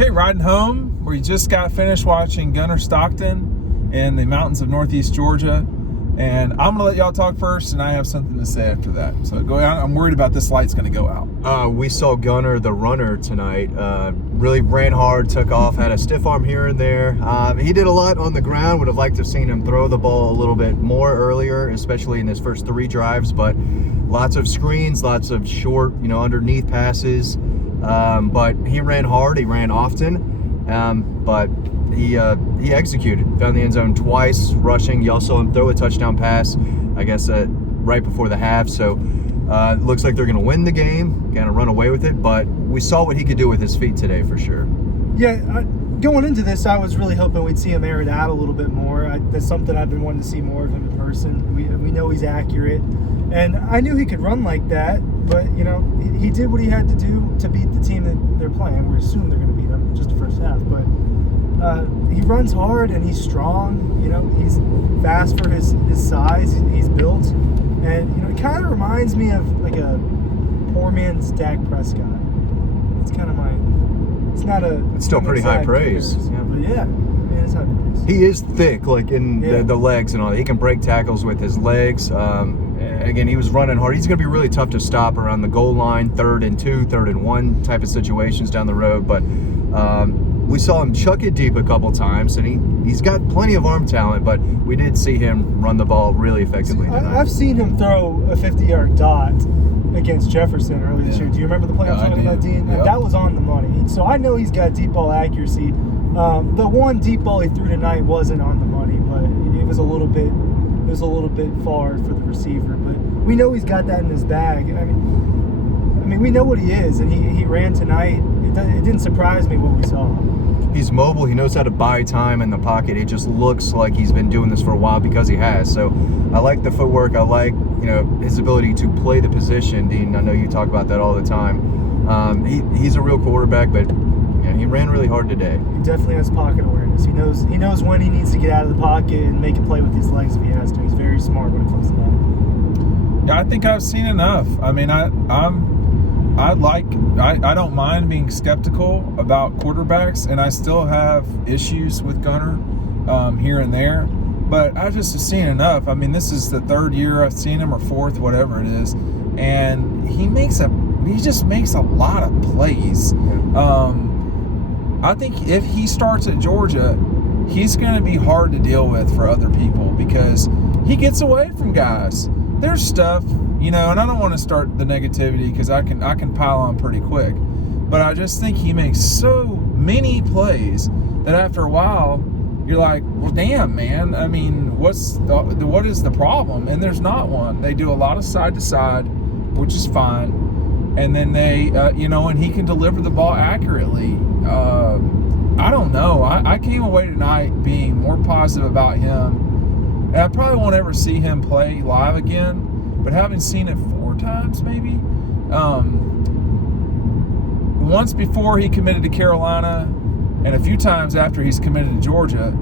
Okay, riding home. We just got finished watching Gunner Stockton in the mountains of northeast Georgia. And I'm going to let y'all talk first, and I have something to say after that. So go out. I'm worried about this light's going to go out. We saw Gunner, the runner, tonight. Really ran hard, took off, had a stiff arm here and there. He did a lot on the ground. Would have liked to have seen him throw the ball a little bit more earlier, especially in his first 3 drives. But lots of screens, lots of short, underneath passes. But he ran hard. He ran often. But he executed. Found the end zone twice, rushing. You also saw him throw a touchdown pass, I guess, right before the half. So it looks like they're going to win the game, kind of run away with it. But we saw what he could do with his feet today for sure. Yeah, going into this, I was really hoping we'd see him air it out a little bit more. That's something I've been wanting to see more of him in person. We know he's accurate. And I knew he could run like that, but, he did what he had to do to beat the team that they're playing. We assume they're going to beat them just the first half. But he runs hard and he's strong. He's fast for his size. He's built. And, it kind of reminds me of like a poor man's Dak Prescott. It's kind of it's still pretty high praise. Yeah. But yeah, it's high praise. He is thick, like in the legs and all that. He can break tackles with his legs. Again, he was running hard. He's going to be really tough to stop around the goal line, 3rd and 2, 3rd and 1 type of situations down the road. But we saw him chuck it deep a couple times, and he's got plenty of arm talent, but we did see him run the ball really effectively tonight. I've seen him throw a 50-yard dot against Jefferson earlier this year. Do you remember the play I'm talking about, Dean? Yep. That was on the money. So I know he's got deep ball accuracy. The one deep ball he threw tonight wasn't on the money, but it was a little bit far for the receiver. But we know he's got that in his bag. I mean, we know what he is, and he ran tonight. It didn't surprise me what we saw. He's mobile. He knows how to buy time in the pocket. It just looks like he's been doing this for a while because he has. So I like the footwork. I like, his ability to play the position. Dean, I know you talk about that all the time. He's a real quarterback, but he ran really hard today. He definitely has pocket awareness. He knows when he needs to get out of the pocket and make a play with his legs if he has to. He's very smart when it comes to that. Yeah, I think I've seen enough. I mean, I don't mind being skeptical about quarterbacks, and I still have issues with Gunner here and there, but I just have seen enough. I mean, this is the 3rd year I've seen him, or 4th, whatever it is, and he just makes a lot of plays. I think if he starts at Georgia, he's going to be hard to deal with for other people because he gets away from guys. There's stuff, and I don't want to start the negativity because I can pile on pretty quick. But I just think he makes so many plays that after a while, you're like, well, damn, man. I mean, what is the problem? And there's not one. They do a lot of side to side, which is fine. And then they, and he can deliver the ball accurately. I don't know. I came away tonight being more positive about him. And I probably won't ever see him play live again, but having seen it 4 times maybe, once before he committed to Carolina and a few times after he's committed to Georgia,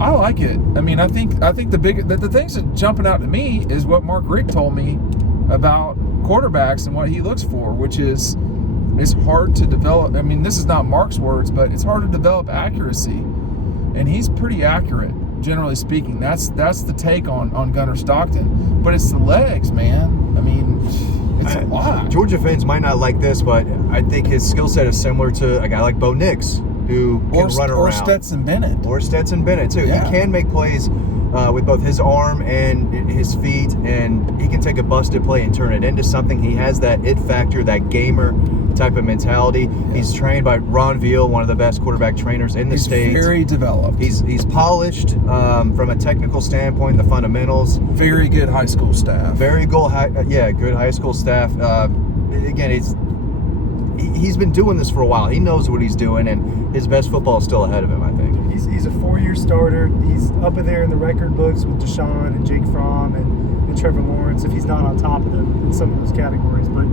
I like it. I mean, I think the things that jumping out to me is what Mark Richt told me about quarterbacks and what he looks for, which is it's hard to develop. I mean, this is not Mark's words, but it's hard to develop accuracy, and he's pretty accurate. Generally speaking, that's the take on Gunner Stockton, but it's the legs, man. I mean, it's a lot. Georgia fans might not like this, but I think his skill set is similar to a guy like Bo Nix, who can run around. Or Stetson Bennett. Too. Yeah. He can make plays with both his arm and his feet, and he can take a busted play and turn it into something. He has that it factor, that gamer type of mentality. Yeah. He's trained by Ron Veal, one of the best quarterback trainers in the state. He's very developed. He's polished from a technical standpoint, the fundamentals. Very good high school staff. Good high school staff. Again, he's been doing this for a while. He knows what he's doing, and his best football is still ahead of him, I think. He's a 4-year starter. He's up there in the record books with Deshaun and Jake Fromm and Trevor Lawrence, if he's not on top of them in some of those categories. But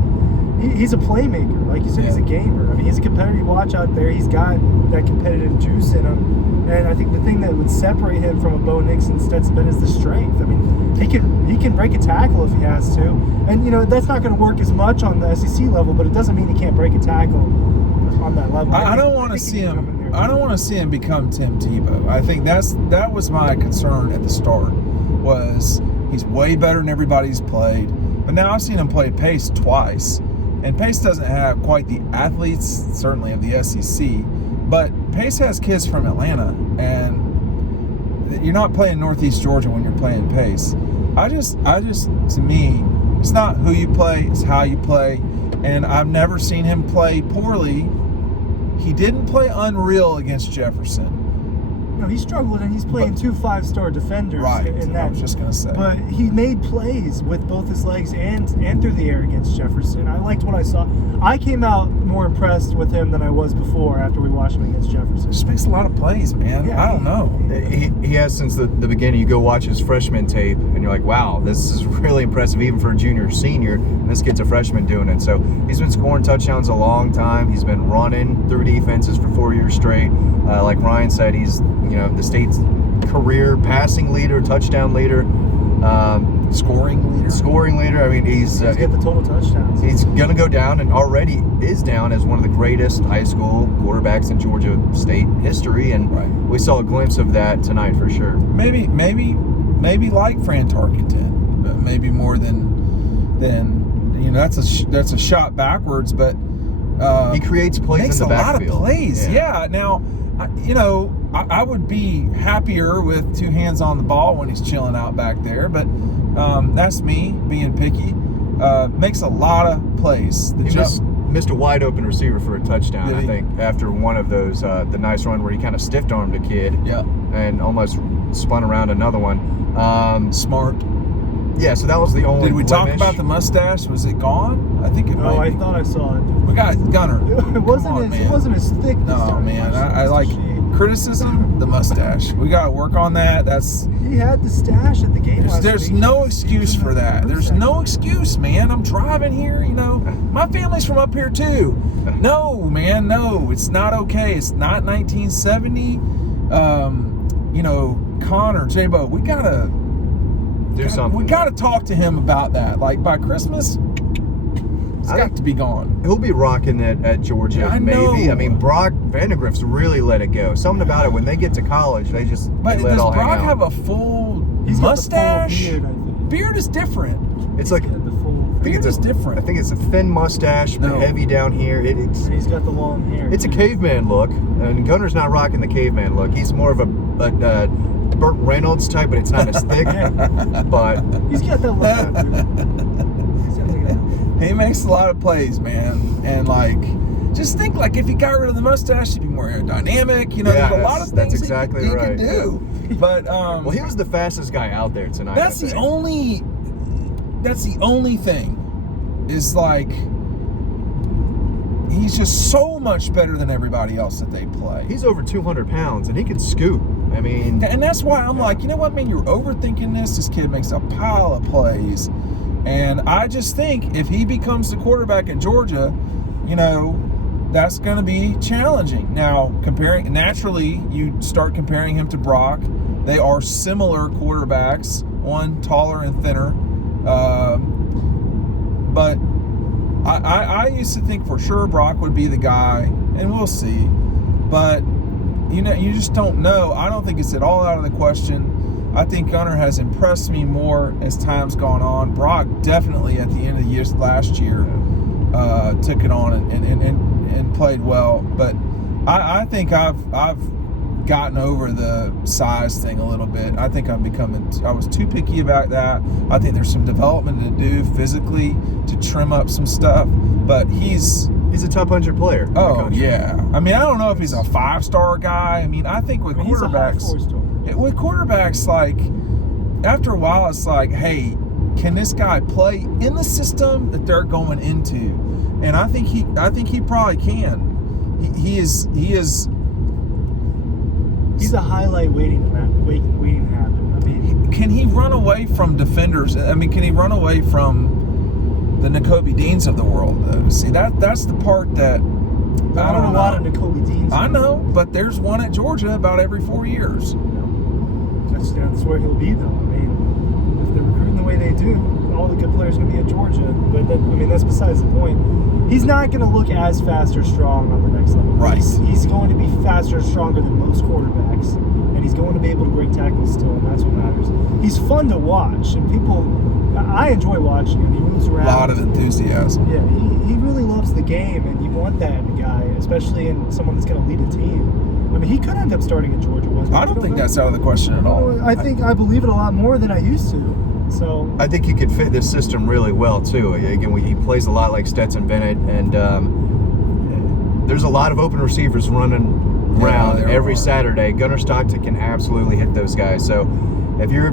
he's a playmaker. Like you said, he's a gamer. I mean, he's a competitor you watch out there. He's got that competitive juice in him. And I think the thing that would separate him from a Bo Nix and Stetson Bennett is the strength. I mean, he can break a tackle if he has to. And, that's not going to work as much on the SEC level, but it doesn't mean he can't break a tackle on that level. I don't want to see him. I don't want to see him become Tim Tebow. I think that was my concern at the start. Was he's way better than everybody's played, but now I've seen him play Pace twice, and Pace doesn't have quite the athletes, certainly of the SEC, but Pace has kids from Atlanta, and you're not playing Northeast Georgia when you're playing Pace. I just, to me, it's not who you play, it's how you play. And I've never seen him play poorly. He didn't play unreal against Jefferson. No, he struggled, and he's playing 2 5-star defenders. Right, in that. I was just going to say. But he made plays with both his legs and through the air against Jefferson. I liked what I saw. I came out more impressed with him than I was before after we watched him against Jefferson. Just makes a lot of plays, man. Yeah, I don't know. He has since the beginning. You go watch his freshman tape, and you're like, wow, this is really impressive, even for a junior or senior. And this kid's a freshman doing it. So he's been scoring touchdowns a long time. He's been running through defenses for 4 years straight. Like Ryan said, he's the state's career passing leader, touchdown leader, scoring leader. I mean, He's got the total touchdowns. He's going to go down, and already is down, as one of the greatest high school quarterbacks in Georgia State history, and we saw a glimpse of that tonight for sure. Maybe like Fran Tarkenton, but maybe more than that's a shot backwards, but he creates plays makes in the backfield. Makes a lot of plays. Yeah. Now, I would be happier with 2 hands on the ball when he's chilling out back there, but that's me being picky. Makes a lot of plays. Missed a wide open receiver for a touchdown, I think, after one of those, the nice run where he kind of stiff armed a kid and almost spun around another one. Smart. Yeah, so that was the only Did we blemish. talk about the mustache? Was it gone? I think it might I be. thought I saw it. We got Gunner. It wasn't as thick. No, man. I like criticism, the mustache. We got to work on that. He had the stash at the game last There's week. no excuse for that. There's no excuse, man. I'm driving here, My family's from up here, too. No, man, no. It's not okay. It's not 1970. Connor, J-Bo, we got to do something. We got to talk to him about that. Like, by Christmas, it's got to be gone. He'll be rocking it at Georgia, I maybe. know. I mean, Brock Vandegrift's really let it go. Something about it, when they get to college, they just But let it does all hang Brock out. have a full He's mustache? got the full beard, I think. Beard is different. It's like, He's got the full Beard is different. I think it's a thin mustache, but heavy down here. He's got the long hair. It's a caveman look, and Gunner's not rocking the caveman look. He's more of a Burt Reynolds type, but it's not as thick. But he's got that look. He makes a lot of plays, man. And just think if he got rid of the mustache, he'd be more aerodynamic. There's a lot of things exactly he right. could do. But well, he was the fastest guy out there tonight. That's the only thing. Is he's just so much better than everybody else that they play. He's over 200 pounds, and he can scoot. I mean, and that's why I'm like, you know what, man, you're overthinking this. This kid makes a pile of plays. And I just think if he becomes the quarterback at Georgia, that's going to be challenging. Now, naturally, you start comparing him to Brock. They are similar quarterbacks, one taller and thinner. But I used to think for sure Brock would be the guy, and we'll see. But, you just don't know. I don't think it's at all out of the question. I think Gunner has impressed me more as time's gone on. Brock definitely at the end of the year last year took it on and played well. But I think I've gotten over the size thing a little bit. I think I was too picky about that. I think there's some development to do physically to trim up some stuff. But he's a top 100 player. Oh, yeah. I mean, I don't know if he's a 5-star guy. I mean, I think with quarterbacks, after a while, it's like, hey, can this guy play in the system that they're going into? And I think he probably can. He's a highlight waiting to happen. I mean, can he run away from defenders? I mean, can he run away from the N'Kobe Deans of the world, though? See, that's the part that I don't know. A lot of N'Kobe Deans. I know, but there's one at Georgia about every 4 years. That's where he'll be, though. I mean, if they're recruiting the way they do, all the good players are going to be at Georgia. But that's besides the point. He's not going to look as fast or strong on the next level. Right. faster and stronger than most quarterbacks, and he's going to be able to break tackles still, and that's what matters. He's fun to watch, and I enjoy watching him. He moves around. A lot of enthusiasm. Yeah, he really loves the game, and you want that in a guy, especially in someone that's going to lead a team. I mean, he could end up starting at Georgia. I don't think that's out of the question at all. I believe it a lot more than I used to. So I think he could fit this system really well too. Again, he plays a lot like Stetson Bennett, and there's a lot of open receivers running around every Saturday. Gunnar Stockton can absolutely hit those guys. So if you're,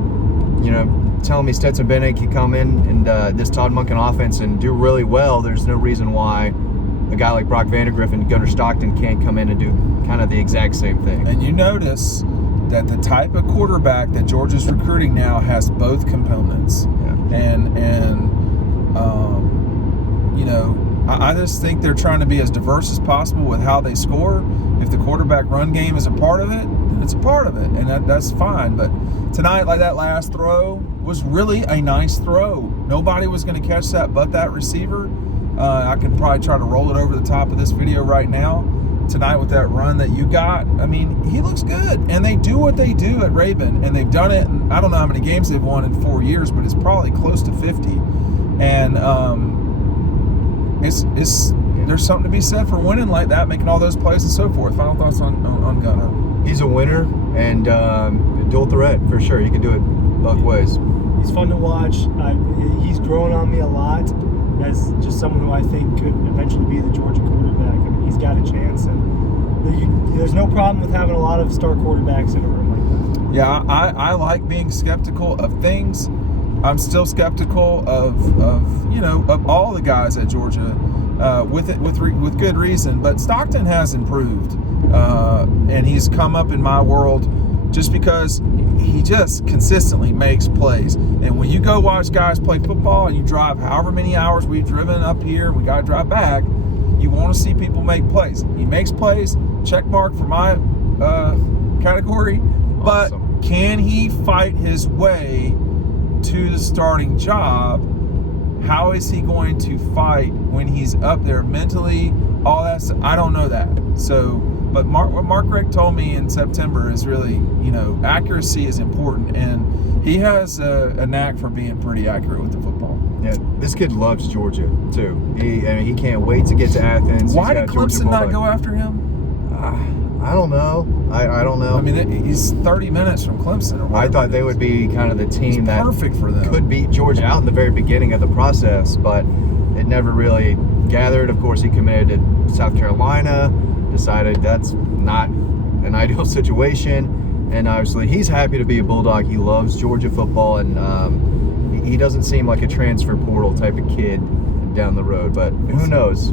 telling me Stetson Bennett can come in and this Todd Monken offense and do really well, there's no reason why a guy like Brock Vandagriff and Gunnar Stockton can't come in and do kind of the exact same thing. And you notice that the type of quarterback that Georgia's recruiting now has both components. Yeah. And I just think they're trying to be as diverse as possible with how they score. If the quarterback run game is a part of it, then it's a part of it, and that's fine. But tonight, like that last throw was really a nice throw. Nobody was going to catch that but that receiver. I can probably try to roll it over the top of this video right now. Tonight with that run that you got, I mean, he looks good. And they do what they do at Rabin, and they've done it. And I don't know how many games they've won in 4 years, but it's probably close to 50. And there's something to be said for winning like that, making all those plays and so forth. Final thoughts on Gunnar? He's a winner and dual threat for sure. He can do it both ways. He's fun to watch. He's grown on me a lot as just someone who I think could eventually be the Georgia quarterback. I mean, he's got a chance, and there's no problem with having a lot of star quarterbacks in a room like that. Yeah, I like being skeptical of things. I'm still skeptical of all the guys at Georgia with good reason. But Stockton has improved, and he's come up in my world just because he just consistently makes plays. And when you go watch guys play football and you drive however many hours we've driven up here, we got to drive back, you want to see people make plays. He makes plays, check mark for my category, but can he fight his way to the starting job? How is he going to fight when he's up there mentally? All that stuff, I don't know that. So, but what Mark Rick told me in September is really, accuracy is important, and he has a knack for being pretty accurate with the football. Yeah, this kid loves Georgia too. He can't wait to get to Athens. Why did Clemson not go after him? I don't know. I don't know. I mean, he's 30 minutes from Clemson. Or I thought they would be kind of the team that perfect for them. Could beat Georgia out in the very beginning of the process, but it never really gathered. Of course, he committed to South Carolina, decided that's not an ideal situation, and obviously he's happy to be a Bulldog. He loves Georgia football, and he doesn't seem like a transfer portal type of kid down the road, but who knows?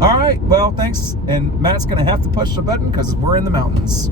All right, well, thanks. And Matt's going to have to push the button because we're in the mountains.